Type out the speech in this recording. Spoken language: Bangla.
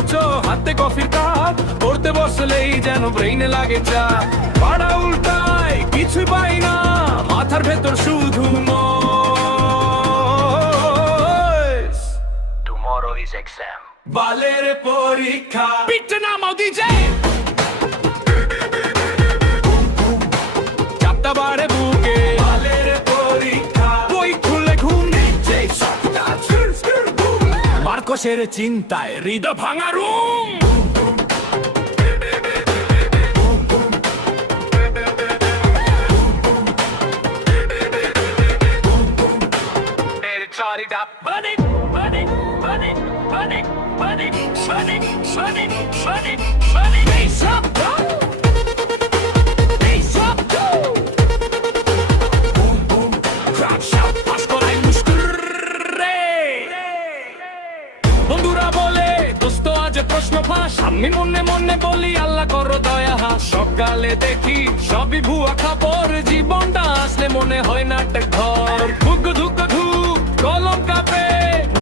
অথচ হাতে কফির কাপ, পড়তে বসলেই যেন ব্রেইনে লাগে চা। পাড়া উল্টায় কিছুই পাই না, মাথার ভেতর শুধু noise। Tomorrow is exam. বালের পরীক্ষা, পিঠে নামাও ডিজে, চাপটা বাড়ে বুকে। বালের পরীক্ষা, বই খুলে ঘুম নিচ্ছে সবটা, মার্কসের চিন্তায় হৃদয় ভাঙা room. Bunny, bunny, bunny, bunny, bunny, bunny, bunny, bunny, bunny. Face up, go! Face up, go! Boom, boom, crowd shout, পাঁচতলায় মুস্কুরে। বন্ধুরা বলে দোস্ত আজ প্রশ্ন ফাঁস, আমি মনে মনে বলি আল্লাহ করো দয়া হাস। সকালে দেখি সবই ভুয়া খবর, জীবনটা আসলে মনে হয় নাটক ঘর। ধুক ধুক ধুক কলম